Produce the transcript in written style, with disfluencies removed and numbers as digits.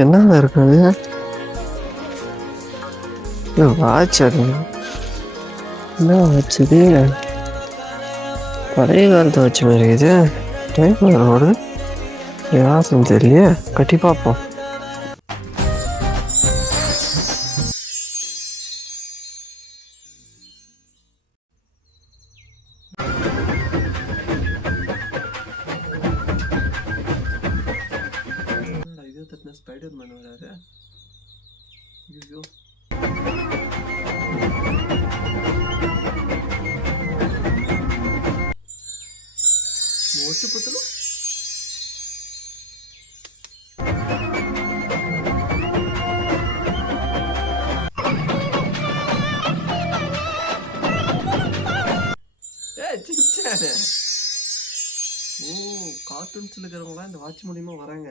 என்னங்க இருக்குது வாட்ச்? அது என்ன வாட்ச்? இது பழைய காலத்தை வச்ச மாதிரி இது. டைப் ஓடுது, யாருன்னு தெரியலையே. கட்டி பார்ப்போம். ஸ்பைடர் மேன் வராரு. ஐயோ, மோட்டு பத்தலும் கார்ட்டூன்ஸ்ல இருக்கிறவங்களாம் இந்த வாட்ச் மூலியமா வராங்க.